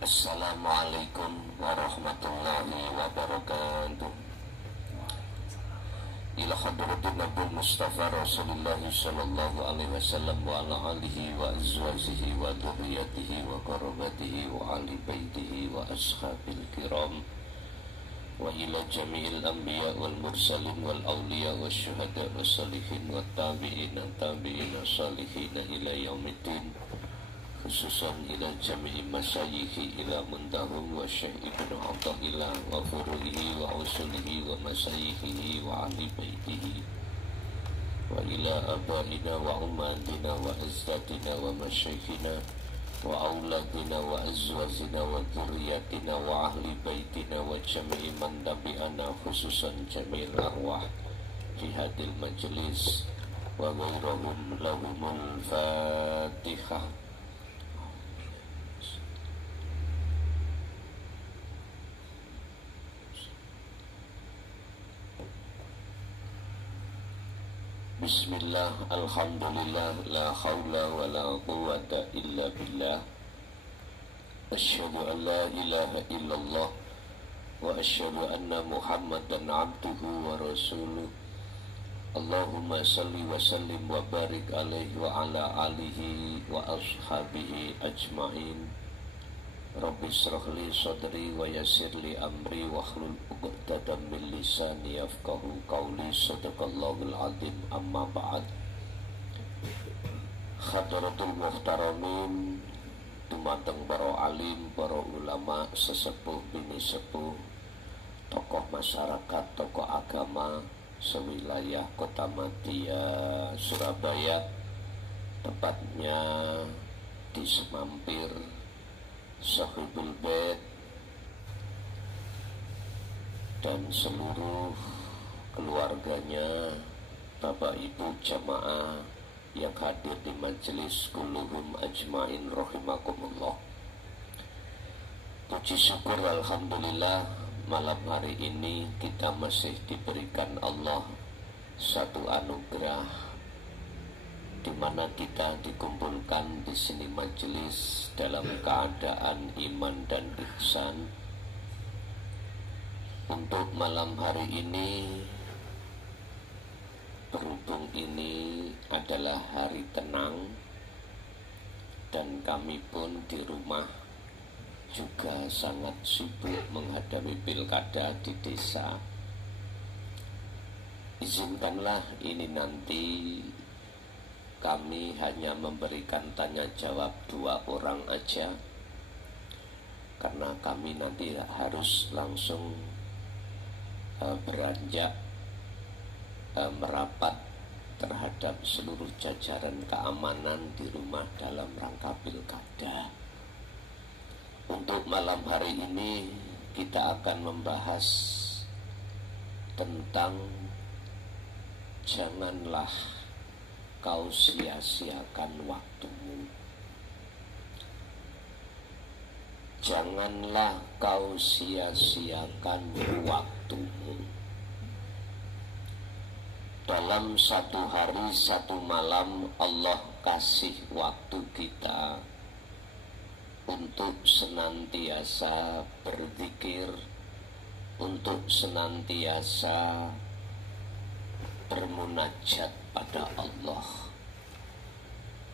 Assalamualaikum warahmatullahi wabarakatuh. Ila hadratin Nabi Mustafa Rasulullah sallallahu alaihi wasallam wa ala alihi wa azwajihi wa dhurriyyatihi wa qarabatihi wa ali baitihi wa ashabil kiram wa ila jami'il anbiya wal mursalin wal awliya wa syuhada wa salihin wa tabi'ina salihin ila yaumiddin, khususan ila jami'i masyayikhi ila mundahum wa syekh ibnu Atta'illah wa furu'ihi wa usulihi wa masyayikhihi wa ahli baitihi wa ila abaina wa umadina wa azdatina wa masyayikhina wa auladina wa azwazina wa dhurriyatina wa ahli baitina wa jami'i man tabi'ana, khususan jami'il arwah fi hadil majlis wa ghairahum lahumul fatihah. Bismillah, alhamdulillah, la hawla wa la quwwata illa billah. Asyhadu an la ilaha illallah wa asyhadu anna Muhammadan abduhu wa rasuluh. Allahumma salli wa sallim wa barik alaihi wa ala alihi wa ashabihi ajma'in. Rabbi shrah li sadri wa yassir li amri wa hlul 'uqdatam min lisani yafqahu qawli. Shadaqallahul azim. Amma ba'd. Hadratul muhtaramin, dumateng para alim, para ulama, sesepuh bini sepuh, tokoh masyarakat, tokoh agama sewilayah Kota Madia, Surabaya, tepatnya di Semampir, Sahibul Bait, dan seluruh keluarganya, Bapak Ibu jamaah yang hadir di majelis, kulluhum ajmain rahimakumullah. Puji syukur alhamdulillah, malam hari ini kita masih diberikan Allah satu anugerah di mana kita dikumpulkan di sini majelis dalam keadaan iman dan ihsan. Untuk malam hari ini, berhubung ini adalah hari tenang dan kami pun di rumah juga sangat sibuk menghadapi pilkada di desa, izinkanlah ini nanti kami hanya memberikan tanya jawab 2 orang aja, karena kami nanti harus langsung beranjak merapat terhadap seluruh jajaran keamanan di rumah dalam rangka pilkada. Untuk malam hari ini kita akan membahas tentang janganlah kau sia-siakan waktumu. Janganlah kau sia-siakan waktumu. Dalam satu hari, satu malam, Allah kasih waktu kita untuk senantiasa berzikir, untuk senantiasa bermunajat pada Allah,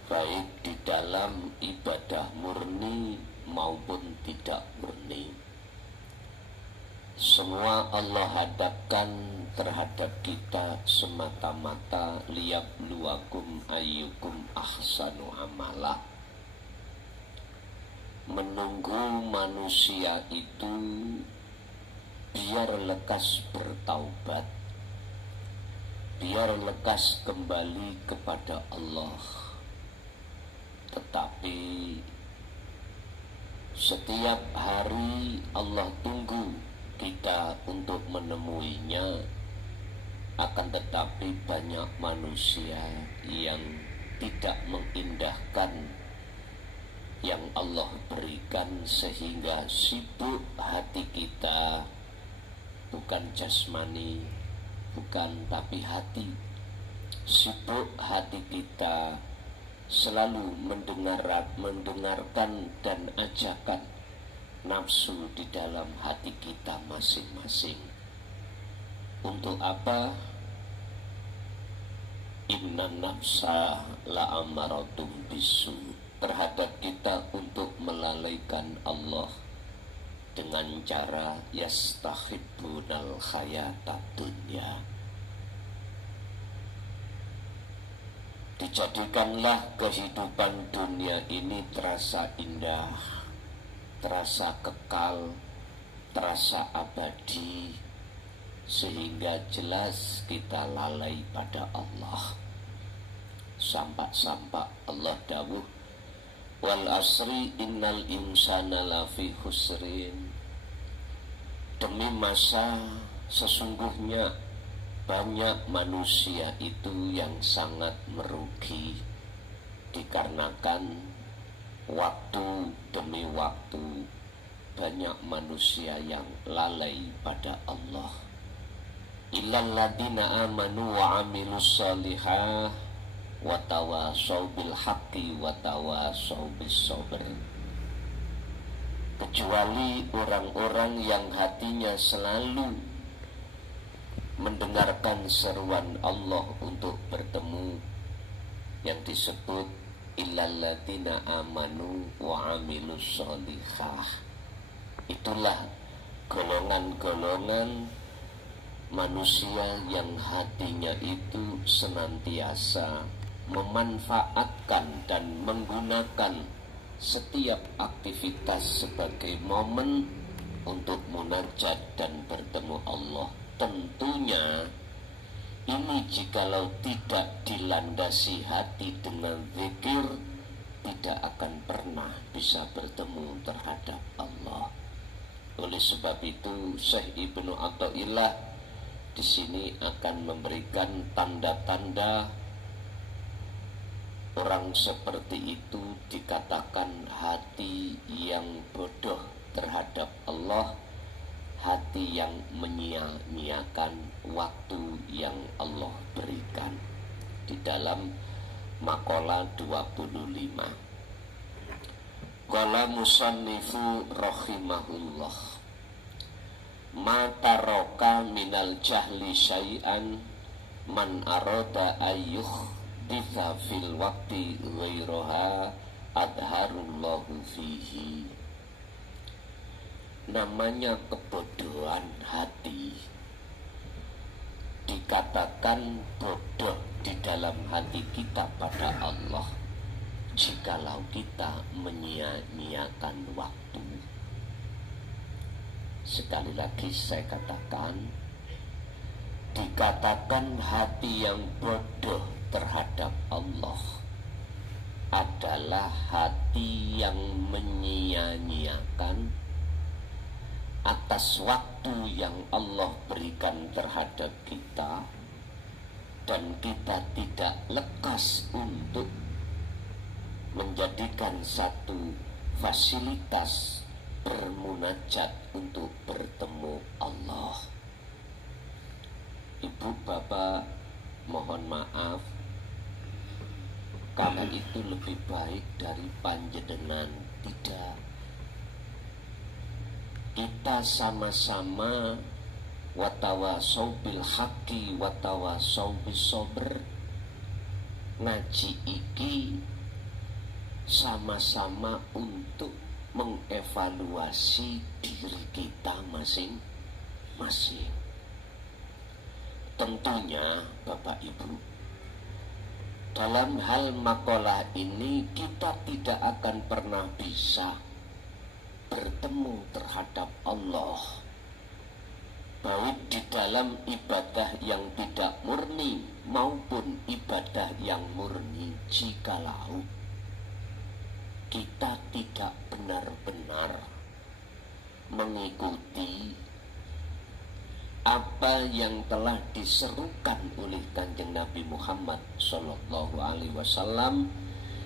baik di dalam ibadah murni maupun tidak murni. Semua Allah hadapkan terhadap kita semata-mata liyabluwakum ayyukum ahsanu amala, menunggu manusia itu biar lekas bertaubat, biar lekas kembali kepada Allah. Tetapi setiap hari Allah tunggu kita untuk menemuinya. Akan tetapi banyak manusia yang tidak mengindahkan yang Allah berikan, sehingga sibuk hati kita, bukan jasmani, bukan, tapi hati. Sibuk hati kita selalu mendengarkan dan ajakan nafsu di dalam hati kita masing-masing. Untuk apa? Inna nafsa la'amaratum bisu, terhadap kita untuk melalaikan Allah dengan cara yastahibbunal hayatad dunya. Dijadikanlah kehidupan dunia ini terasa indah, terasa kekal, terasa abadi, sehingga jelas kita lalai pada Allah. Sampak-sampak Allah dawuh, wal asri innal insana lafi khusrin. Demi masa sesungguhnya banyak manusia itu yang sangat merugi, dikarenakan waktu demi waktu banyak manusia yang lalai pada Allah. Illal ladina amanu wa amilus solihah wa tawasau bil haqqi wa tawasau bis sabr. Kecuali orang-orang yang hatinya selalu mendengarkan seruan Allah untuk bertemu, yang disebut illal ladina amanu wa amilus solihah. Itulah golongan-golongan manusia yang hatinya itu senantiasa memanfaatkan dan menggunakan setiap aktivitas sebagai momen untuk munajat dan bertemu Allah. Tentunya ini jikalau tidak dilandasi hati dengan zikir, tidak akan pernah bisa bertemu terhadap Allah. Oleh sebab itu Syekh Ibnu Athaillah di sini akan memberikan tanda-tanda orang seperti itu dikatakan hati yang bodoh terhadap Allah, hati yang menyia-nyiakan waktu yang Allah berikan. Di dalam maqalah 25, qala musannifu rahimahullah, ma taroka minal jahli syai'an man arada ayyuh ditha fil waqti ghairaha adharullahu fihi. Namanya kebodohan hati, dikatakan bodoh di dalam hati kita pada Allah jikalau kita menyia-nyiakan waktu. Sekali lagi saya katakan, dikatakan hati yang bodoh terhadap Allah adalah hati yang menyia-nyiakan atas waktu yang Allah berikan terhadap kita, dan kita tidak lekas untuk menjadikan satu fasilitas bermunajat untuk bertemu Allah. Ibu bapak mohon maaf, karena itu lebih baik dari panjenengan tidak. Kita sama-sama watawasau bil haqqi watawasau bis sabr. Ngaji iki sama-sama untuk mengevaluasi diri kita masing-masing. Tentunya Bapak Ibu, dalam hal maqalah ini kita tidak akan pernah bisa bertemu terhadap Allah, baik di dalam ibadah yang tidak murni maupun ibadah yang murni, jikalau kita tidak benar-benar mengikuti apa yang telah diserukan oleh Kanjeng Nabi Muhammad Sallallahu Alaihi Wasallam,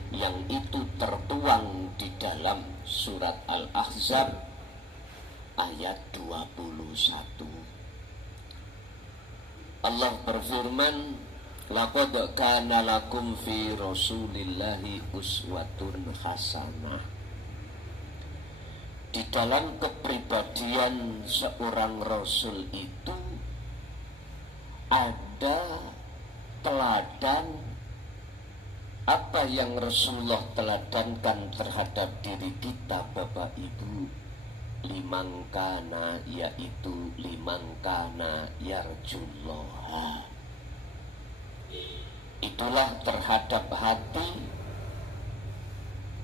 yang itu tertuang di dalam surat Al-Ahzab ayat 21. Allah berfirman, laqad kana lakum fi rasulillahi uswatun hasanah. Di dalam kepribadian seorang Rasul itu ada teladan apa yang Rasulullah teladankan terhadap diri kita Bapak Ibu. Limangkana, yaitu limangkana yarjullaha. Itulah terhadap hati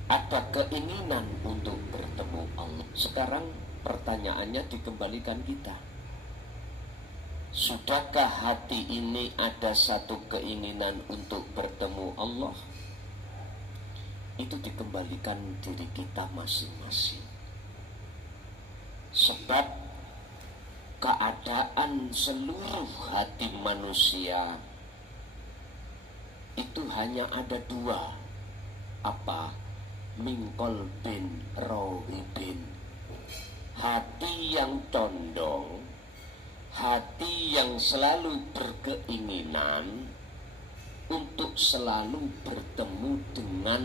ada keinginan untuk bertemu Allah. Sekarang pertanyaannya dikembalikan kita. Sudahkah hati ini ada satu keinginan untuk bertemu Allah? Itu dikembalikan diri kita masing-masing. Sebab keadaan seluruh hati manusia itu hanya ada dua. Apa? Mingkol bin rohibin. Hati yang condong, hati yang selalu berkeinginan untuk selalu bertemu dengan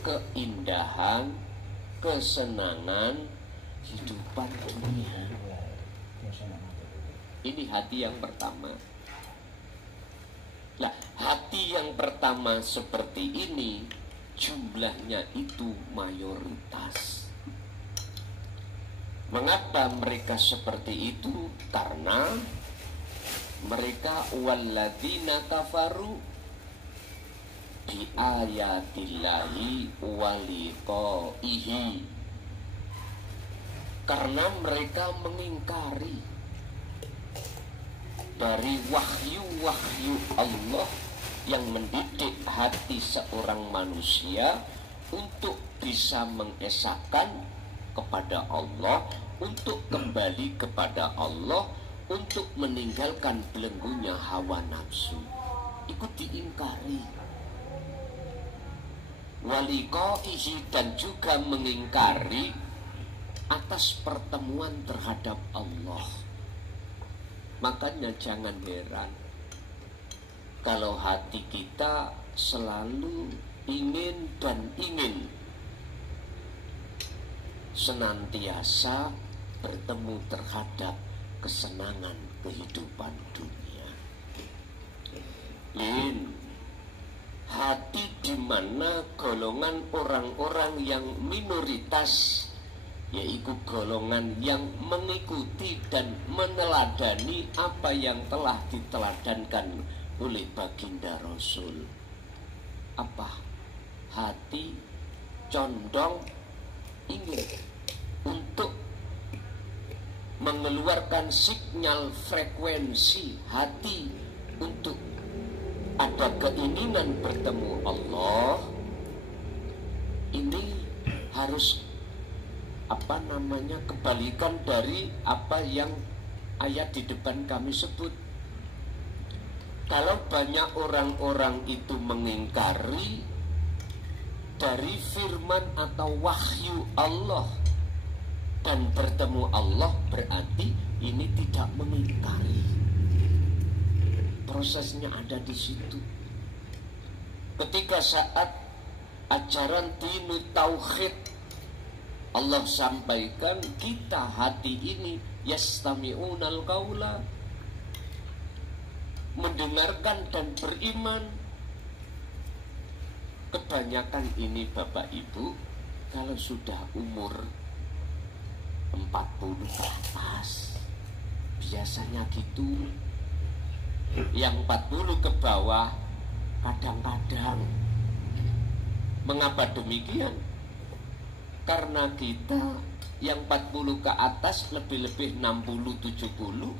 keindahan, kesenangan hidupan dunia. Ini hati yang pertama. Nah, hati yang pertama seperti ini jumlahnya itu mayoritas. Mengapa mereka seperti itu? Karena mereka walladzina kafaru bi ayatillahi waliqaihi. Karena mereka mengingkari dari wahyu-wahyu Allah yang mendidik hati seorang manusia untuk bisa mengesahkan kepada Allah, untuk kembali kepada Allah, untuk meninggalkan belenggunya hawa nafsu. Ikut diingkari. Waliqaihi, dan juga mengingkari atas pertemuan terhadap Allah. Makanya jangan heran kalau hati kita selalu ingin dan ingin senantiasa bertemu terhadap kesenangan kehidupan dunia. Hati di mana golongan orang-orang yang minoritas, yaitu golongan yang mengikuti dan meneladani apa yang telah diteladankan oleh baginda Rasul. Apa? Hati condong ingin untuk mengeluarkan sinyal frekuensi hati untuk ada keinginan bertemu Allah. Ini harus kebalikan dari apa yang ayat di depan kami sebut. Kalau banyak orang-orang itu mengingkari dari firman atau wahyu Allah dan bertemu Allah, berarti ini tidak mengingkari. Prosesnya ada di situ. Ketika saat ajaran dinut tauhid Allah sampaikan, kita hati ini yastami'unal qaula, mendengarkan dan beriman. Kebanyakan ini Bapak Ibu kalau sudah umur 40 ke atas, biasanya gitu. Yang 40 ke bawah kadang-kadang. Mengapa demikian? Karena kita yang 40 ke atas, lebih-lebih 60-70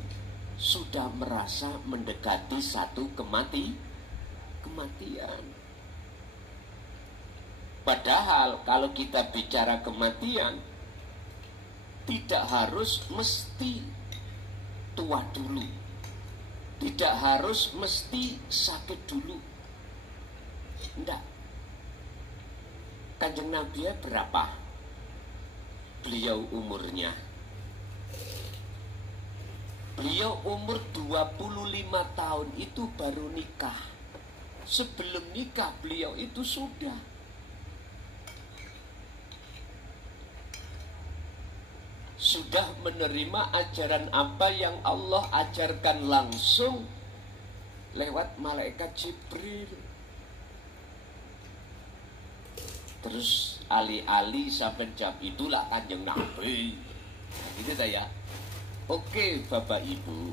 sudah merasa mendekati satu kematian. Padahal kalau kita bicara kematian, tidak harus mesti tua dulu, tidak harus mesti sakit dulu. Tidak. Kanjeng Nabi berapa beliau umurnya? Beliau umur 25 tahun itu baru nikah. Sebelum nikah beliau itu sudah sudah menerima ajaran apa yang Allah ajarkan langsung lewat malaikat Jibril. Terus alih-alih sampai jam itulah Kanjeng Nabi. Gitu saya. Oke Bapak Ibu.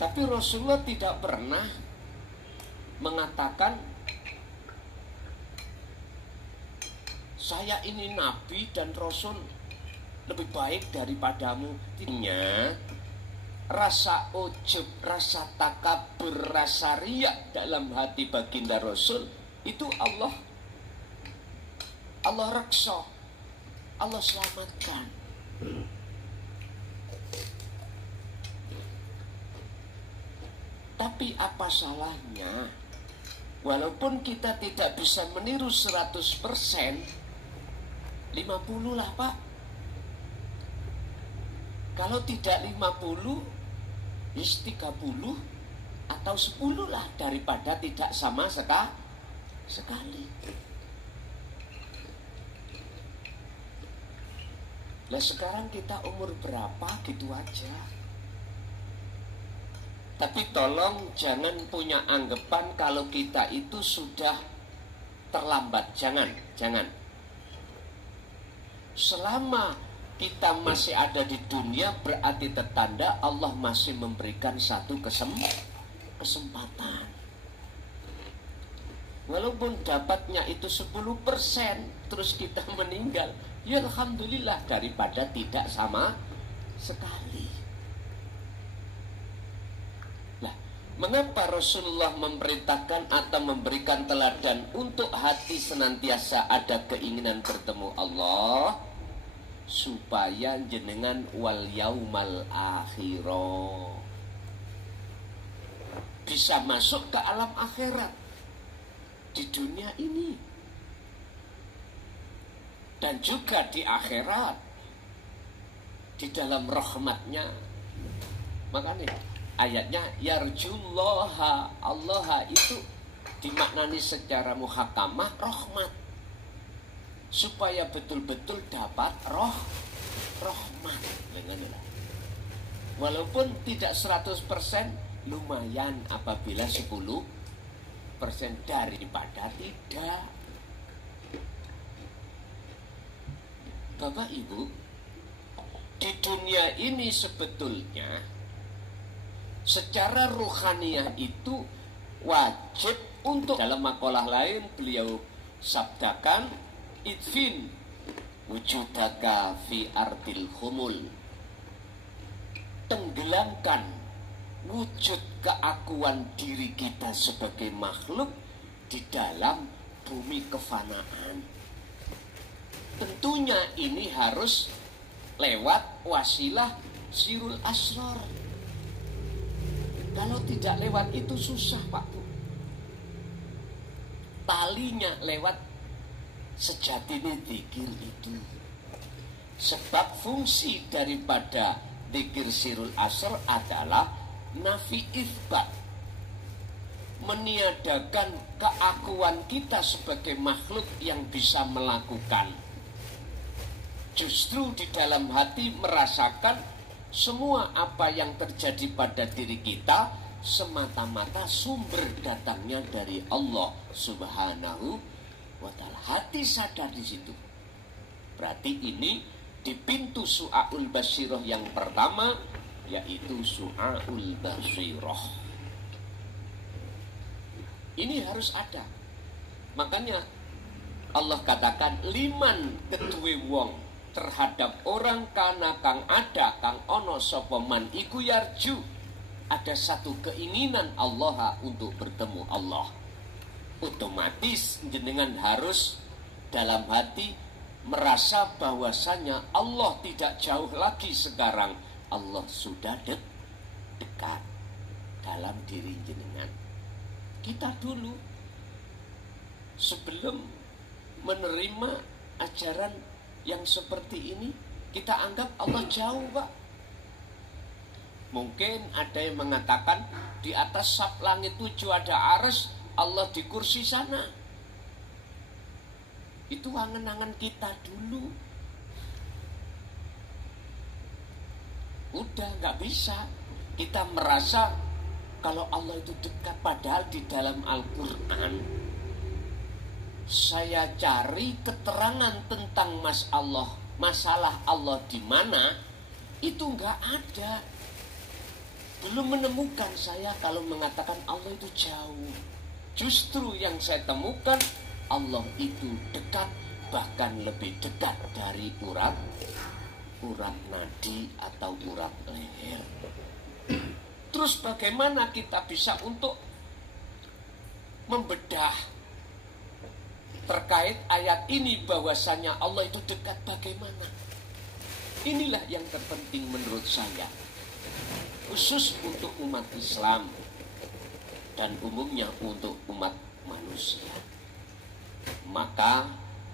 Tapi Rasulullah tidak pernah mengatakan saya ini Nabi dan Rasul lebih baik daripadamu. Artinya rasa ujub, rasa takabur, rasa riak dalam hati baginda Rasul itu Allah reksa, Allah selamatkan. Tapi apa salahnya walaupun kita tidak bisa meniru 100%, 50 lah Pak. Kalau tidak 50, 30 atau 10 lah daripada tidak sama sekali. Lah sekarang kita umur berapa gitu aja. Tapi tolong jangan punya anggapan kalau kita itu sudah terlambat. Jangan. Selama kita masih ada di dunia berarti tertanda Allah masih memberikan satu kesempatan. Walaupun dapatnya itu 10% terus kita meninggal, ya alhamdulillah daripada tidak sama sekali. Nah, mengapa Rasulullah memerintahkan atau memberikan teladan untuk hati senantiasa ada keinginan bertemu Allah? Supaya jenengan wal yaumal akhirah bisa masuk ke alam akhirat di dunia ini dan juga di akhirat di dalam rahmatnya. Makanya ayatnya yarjullaha, Allah itu dimaknani secara muhakamah rahmat, supaya betul-betul dapat rahmat. Walaupun tidak 100%, lumayan apabila 10% daripada tidak. Bapak Ibu, di dunia ini sebetulnya secara ruhaniyah itu wajib untuk, dalam makalah lain beliau sabdakan, idfin wujudaka fi ardil humul, tenggelamkan wujud keakuan diri kita sebagai makhluk di dalam bumi kefanaan. Tentunya ini harus lewat wasilah sirul asrar. Kalau tidak lewat itu susah Pak Bu. Talinya lewat sejatinya dzikir itu. Sebab fungsi daripada dzikir sirul asr adalah nafi itsbat, meniadakan keakuan kita sebagai makhluk yang bisa melakukan. Justru di dalam hati merasakan semua apa yang terjadi pada diri kita semata-mata sumber datangnya dari Allah Subhanahu wa ta'ala. Hati sadar di situ. Berarti ini di pintu su'aul basirah yang pertama, yaitu su'aul basirah. Ini harus ada. Makanya Allah katakan liman kedue wong terhadap orang kana kang ada kang ono sapa man iku yarju, ada satu keinginan Allah untuk bertemu Allah. Otomatis jenengan harus dalam hati merasa bahwasanya Allah tidak jauh lagi sekarang, Allah sudah dekat dalam diri jenengan. Kita dulu sebelum menerima ajaran yang seperti ini, kita anggap Allah jauh Pak. Mungkin ada yang mengatakan di atas sab langit 7 ada arsy, Allah di kursi sana. Itu angan-angan kita dulu. Udah nggak bisa. Kita merasa kalau Allah itu dekat, padahal di dalam Al-Quran saya cari keterangan tentang masalah Allah di mana itu nggak ada. Belum menemukan saya kalau mengatakan Allah itu jauh. Justru yang saya temukan Allah itu dekat, bahkan lebih dekat dari urat nadi atau urat leher. Terus bagaimana kita bisa untuk membedah terkait ayat ini bahwasanya Allah itu dekat, bagaimana? Inilah yang terpenting menurut saya, khusus untuk umat Islam dan umumnya untuk umat manusia. Maka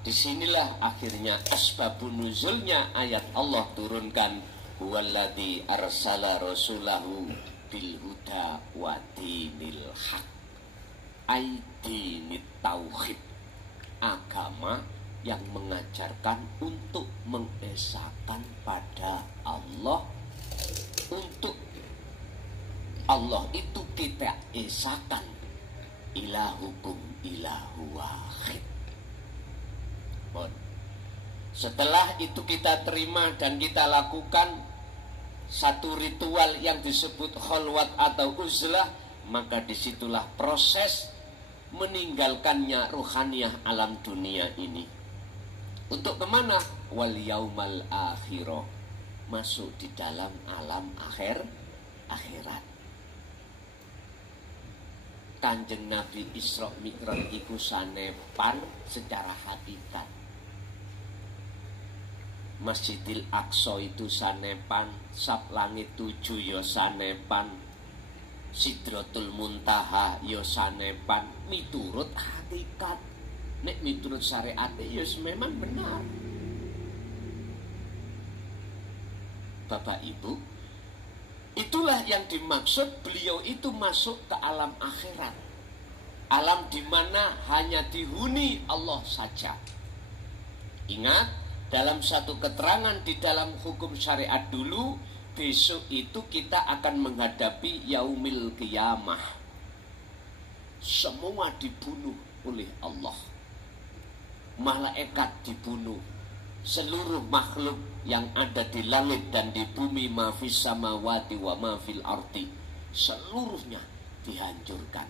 disinilah akhirnya asbabun nuzulnya ayat Allah turunkan, huwallazi arsala rasulahu bil huda wa dinil haq, dinit tauhid, agama yang mengajarkan untuk mengesahkan pada Allah, untuk Allah itu kita esahkan, ilahukum ilahu wahid. Setelah itu kita terima dan kita lakukan satu ritual yang disebut kholwat atau uzlah, maka disitulah proses meninggalkannya ruhaniyah alam dunia ini. Untuk kemana? Wal yaumal akhirah, masuk di dalam alam akhirat. Kanjeng Nabi Isra Mi'raj iku sanepan secara hakikat. Masjidil Aqsa itu sanepan, sab langit 7 ya sanepan, Sidratul Muntaha ya sanepan, miturut hakikat. Nek miturut syariat ya memang benar. Bapak Ibu, itulah yang dimaksud beliau itu masuk ke alam akhirat. Alam di mana hanya dihuni Allah saja. Ingat, dalam satu keterangan di dalam hukum syariat dulu, besok itu kita akan menghadapi yaumil qiyamah. Semua dibunuh oleh Allah. Malaikat dibunuh. Seluruh makhluk yang ada di langit dan di bumi, ma fis samawati wa ma fil ardi, seluruhnya dihancurkan.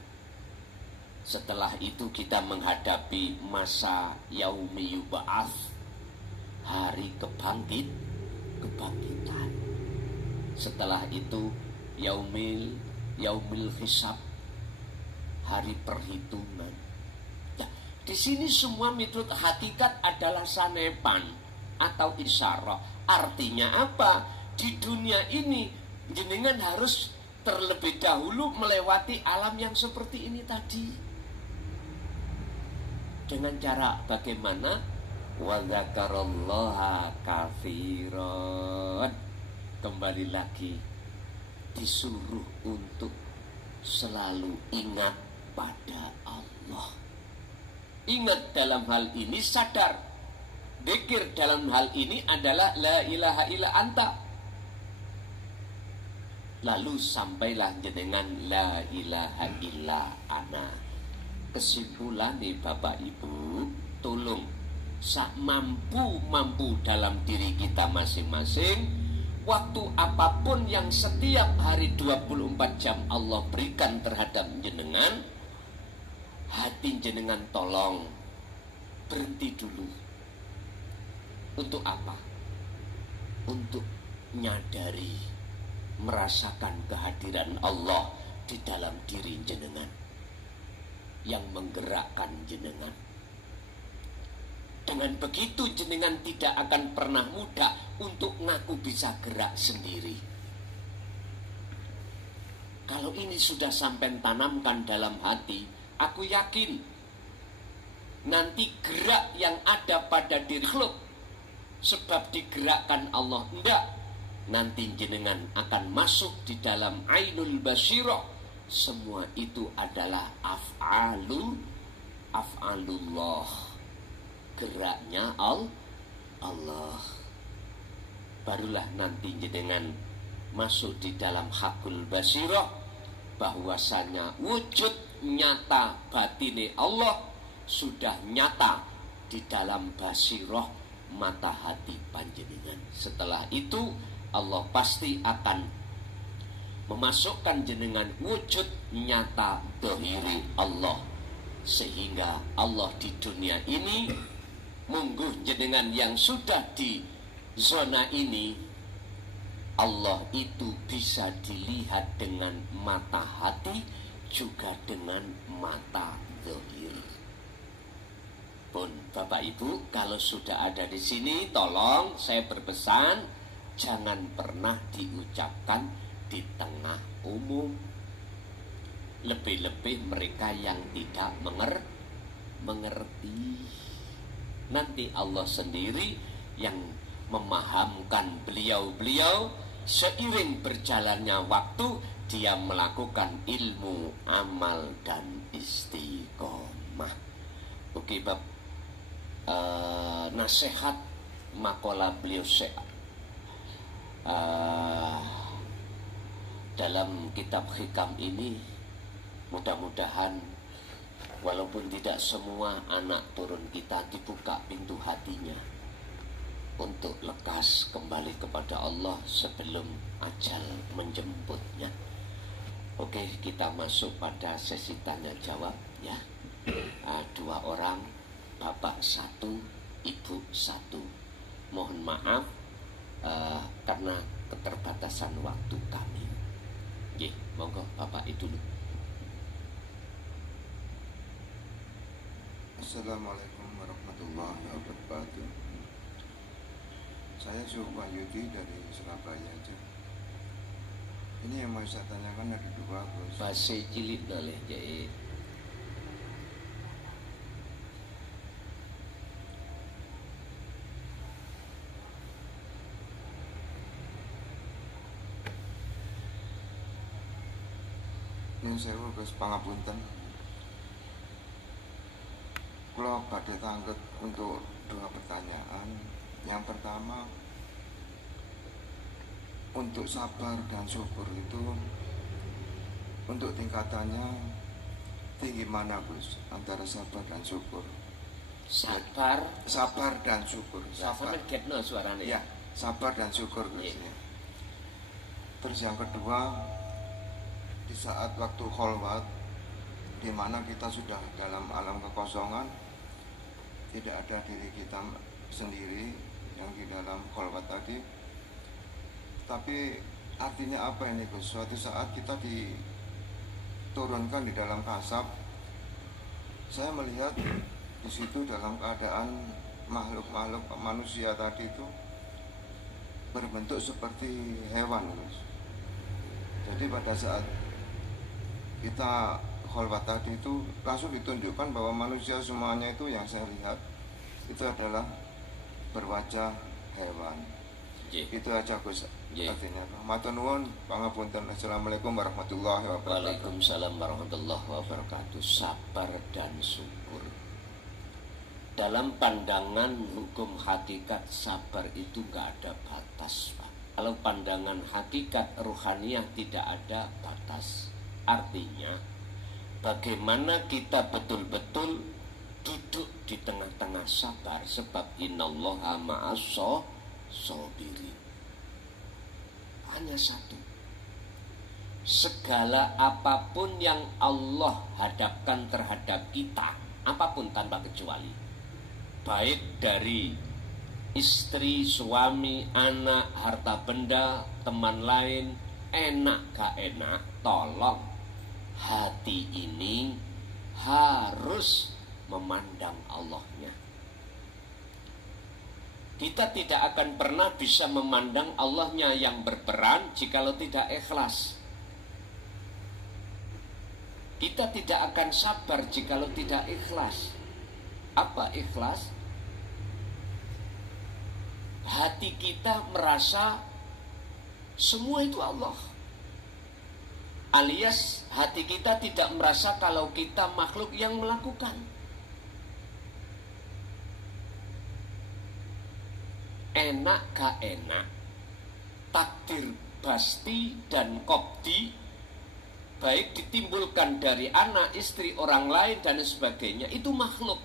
Setelah itu kita menghadapi masa yaumi yub'ats, hari kebangkitan. Setelah itu yaumil hisab, hari perhitungan. Nah, di sini semua menurut hakikat adalah sanepan atau isyarah. Artinya apa? Di dunia ini jenengan harus terlebih dahulu melewati alam yang seperti ini tadi. Dengan cara bagaimana? Wa dzakarallaha katsiran. Kembali lagi disuruh untuk selalu ingat pada Allah. Ingat dalam hal ini, sadar. Dzikir dalam hal ini adalah la ilaha illa anta. Lalu sampailah jenengan la ilaha illa ana. Kesimpulan nih Bapak Ibu, tolong sak mampu dalam diri kita masing-masing, waktu apapun yang setiap hari 24 jam Allah berikan terhadap jenengan, hati jenengan tolong berhenti dulu. Untuk apa? Untuk nyadari, merasakan kehadiran Allah di dalam diri jenengan yang menggerakkan jenengan. Dengan begitu jenengan tidak akan pernah mudah untuk ngaku bisa gerak sendiri. Kalau ini sudah sampai tanamkan dalam hati, aku yakin nanti gerak yang ada pada diri klub sebab digerakkan Allah, enggak. Nanti jenengan akan masuk di dalam ainul basirah. Semua itu adalah af'alullah, geraknya Allah. Barulah nanti jenengan masuk di dalam hakul basirah, bahwasanya wujud nyata batine Allah sudah nyata di dalam basirah mata hati panjenengan. Setelah itu Allah pasti akan memasukkan jenengan wujud nyata dohiri Allah, sehingga Allah di dunia ini mungguh jenengan yang sudah di zona ini, Allah itu bisa dilihat dengan mata hati juga dengan mata dohiri. Pun Bapak Ibu, kalau sudah ada di sini, tolong saya berpesan jangan pernah diucapkan di tengah umum. Lebih-lebih mereka yang tidak mengerti. Nanti Allah sendiri yang memahamkan beliau-beliau. Seiring berjalannya waktu, dia melakukan ilmu, amal, dan istiqomah. Oke, Bapak. Nasihat makalah beliau dalam kitab hikam ini, mudah-mudahan walaupun tidak semua anak turun kita dibuka pintu hatinya untuk lekas kembali kepada Allah sebelum ajal menjemputnya. Oke, kita masuk pada sesi tanya jawab ya. 2 orang, Bapak 1, Ibu 1. Mohon maaf karena keterbatasan waktu kami. Nggih, monggo Bapak itu dulu. Assalamualaikum warahmatullahi wabarakatuh. Saya Syuh Wahyudi dari Surabaya aja. Ini yang mau saya tanyakan ada 2, Gus. Bahasa cilik boleh jadi. Ini saya Gus pangapunten. Kula badhe tanglet untuk 2 pertanyaan. Yang pertama, untuk sabar dan syukur itu untuk tingkatannya tinggi mana, Gus? Antara sabar dan syukur. Sabar Dan syukur. Sabar ketno suarane. Ya, sabar dan syukur, Gus. Ya. Terus yang kedua, di saat waktu kholwat, di mana kita sudah dalam alam kekosongan, tidak ada diri kita sendiri yang di dalam kholwat tadi. Tapi artinya apa ini, Gus? Suatu saat kita diturunkan di dalam kasab. Saya melihat di situ dalam keadaan makhluk-makhluk manusia tadi itu berbentuk seperti hewan, Gus. Jadi pada saat kita kholwat tadi itu langsung ditunjukkan bahwa manusia semuanya itu yang saya lihat itu adalah berwajah hewan. Itu aja, Gus. Artinya matur nuwun pangapunten. Assalamualaikum warahmatullahi wabarakatuh. Waalaikumsalam warahmatullahi wabarakatuh. Sabar dan syukur. Dalam pandangan hukum hakikat, sabar itu gak ada batas, Pak. Kalau pandangan hakikat ruhaniyah tidak ada batas. Artinya bagaimana kita betul-betul duduk di tengah-tengah sabar, sebab innallaha ma'as-sabirin. Hanya satu, segala apapun yang Allah hadapkan terhadap kita, apapun tanpa kecuali, baik dari istri, suami, anak, harta benda, teman lain, enak gak enak, tolong hati ini harus memandang Allahnya. Kita tidak akan pernah bisa memandang Allahnya yang berperan jikalau tidak ikhlas. Kita tidak akan sabar jikalau tidak ikhlas. Apa ikhlas? Hati kita merasa semua itu Allah. Alias hati kita tidak merasa kalau kita makhluk yang melakukan. Enak gak enak, takdir basti dan qobdi, baik ditimbulkan dari anak, istri, orang lain dan sebagainya, itu makhluk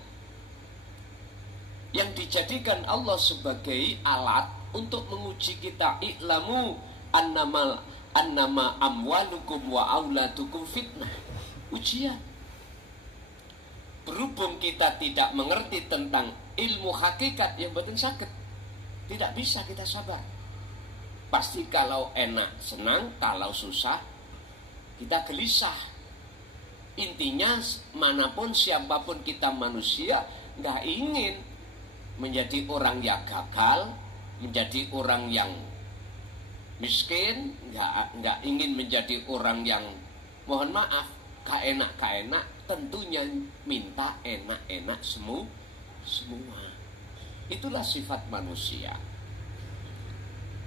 yang dijadikan Allah sebagai alat untuk menguji kita. I'lamu annama amwalukum wa auladukum fitnah, ujian. Berhubung kita tidak mengerti tentang ilmu hakikat yang betul sakit, tidak bisa kita sabar. Pasti kalau enak senang, kalau susah kita gelisah. Intinya manapun siapapun kita manusia, nggak ingin menjadi orang yang gagal, menjadi orang yang miskin, nggak ingin menjadi orang yang mohon maaf gak enak, tentunya minta enak-enak semua. Itulah sifat manusia.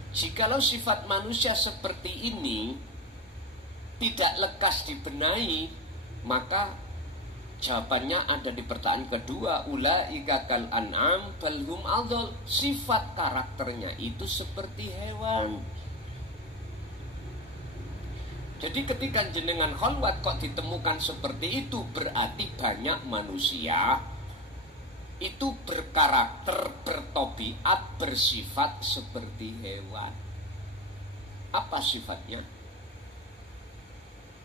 Jikalau sifat manusia seperti ini tidak lekas dibenahi, maka jawabannya ada di pertanyaan kedua, ulaika kal an'am bal hum adall. Sifat karakternya itu seperti hewan. Jadi ketika jenengan kholwat kok ditemukan seperti itu, berarti banyak manusia itu berkarakter, bertobiat, bersifat seperti hewan. Apa sifatnya?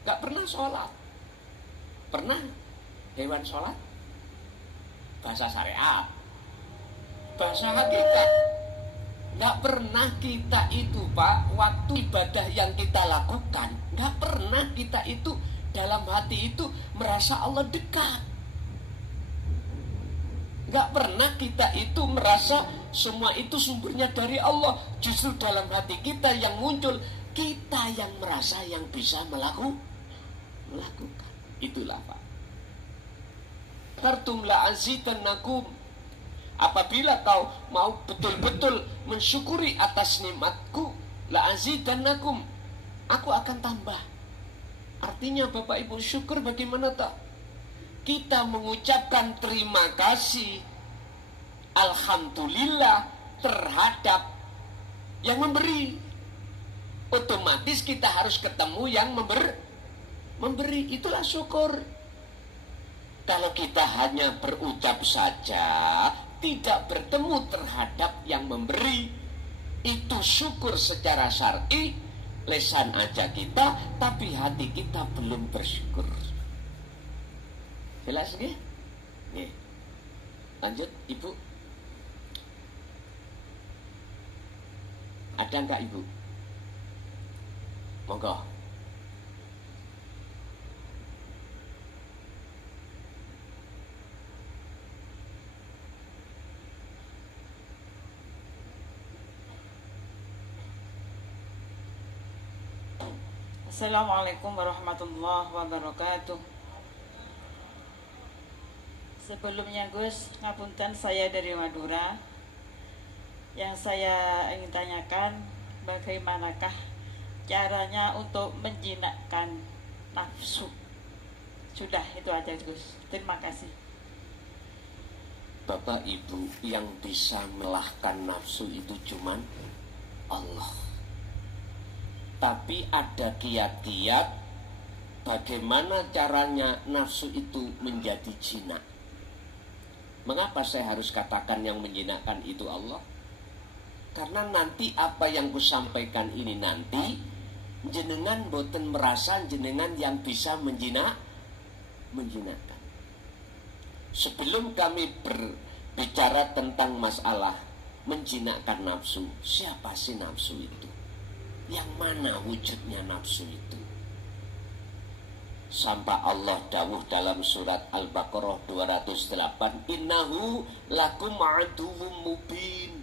Gak pernah sholat. Pernah hewan sholat? Bahasa syariat. Bahasa hakikat. Gak pernah kita itu, Pak, waktu ibadah yang kita lakukan, gak pernah kita itu dalam hati itu merasa Allah dekat. Gak pernah kita itu merasa semua itu sumbernya dari Allah. Justru dalam hati kita yang muncul, kita yang merasa yang bisa melakukan. Itulah, Pak. Kartum la azidannakum. Apabila kau mau betul-betul mensyukuri atas nikmatku, la azidannakum, aku akan tambah. Artinya Bapak Ibu, syukur bagaimana tak? Kita mengucapkan terima kasih, alhamdulillah terhadap yang memberi. Otomatis kita harus ketemu yang memberi. Itulah syukur. Kalau kita hanya berucap saja, tidak bertemu terhadap yang memberi, itu syukur secara syar'i, lesan aja kita, tapi hati kita belum bersyukur. Jelas nggih? Nggih. Lanjut, Ibu. Ada enggak Ibu? Monggo. Assalamualaikum warahmatullahi wabarakatuh. Sebelumnya Gus, ngapunten, saya dari Madura. Yang saya ingin tanyakan, bagaimanakah caranya untuk menjinakkan nafsu? Sudah, itu aja Gus. Terima kasih. Bapak Ibu, yang bisa melahkan nafsu itu cuman Allah. Tapi ada kiat-kiat bagaimana caranya nafsu itu menjadi jinak. Mengapa saya harus katakan yang menjinakkan itu Allah? Karena nanti apa yang kusampaikan ini nanti, jenengan boten merasa jenengan yang bisa menjinakkan. Sebelum kami berbicara tentang masalah menjinakkan nafsu, siapa sih nafsu itu? Yang mana wujudnya nafsu itu? Sampai Allah dawuh dalam surat Al-Baqarah 208, innahu lakum aduwwum mubin.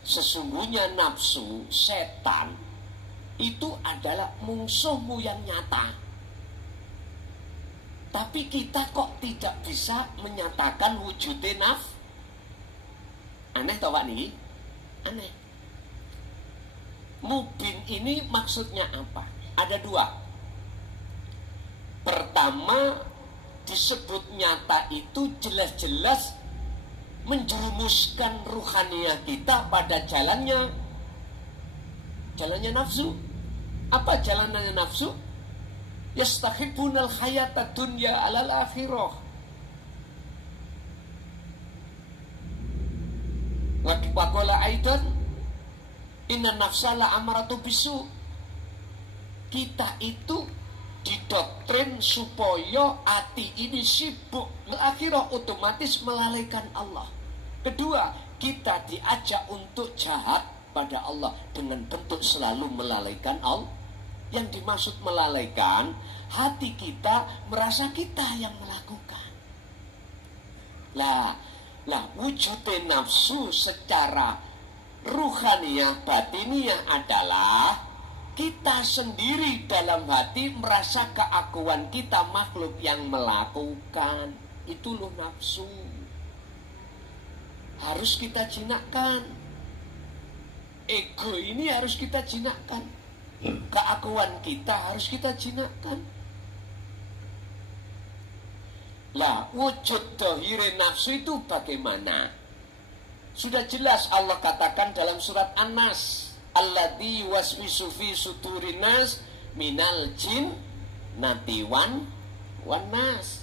Sesungguhnya nafsu, setan, itu adalah musuhmu yang nyata. Tapi kita kok tidak bisa menyatakan wujudnya nafsu? Aneh tau Pak nih? Aneh. Mubin ini maksudnya apa? Ada dua. Pertama, disebut nyata itu jelas-jelas menjerumuskan ruhaniah kita pada jalannya Jalannya nafsu. Apa jalannya nafsu? Yastahibbunal hayata dunya alal akhirah. Wa qala aidan inna nafsala amaratu bisu. Kita itu didoktrin supaya hati ini sibuk akhirah, otomatis melalaikan Allah. Kedua, kita diajak untuk jahat pada Allah dengan bentuk selalu melalaikan Allah. Yang dimaksud melalaikan, hati kita merasa kita yang melakukan. Lah wujudnya nafsu secara ruhaniyah, batiniyah adalah kita sendiri dalam hati merasa keakuan kita makhluk yang melakukan. Itu loh nafsu. Harus kita jinakkan. Ego ini harus kita jinakkan. Keakuan kita harus kita jinakkan. Lah wujud dohire nafsu itu bagaimana? Sudah jelas Allah katakan dalam surat An-Nas, alladzi waswisu fi sudurinas minal jin natiwan wan nas.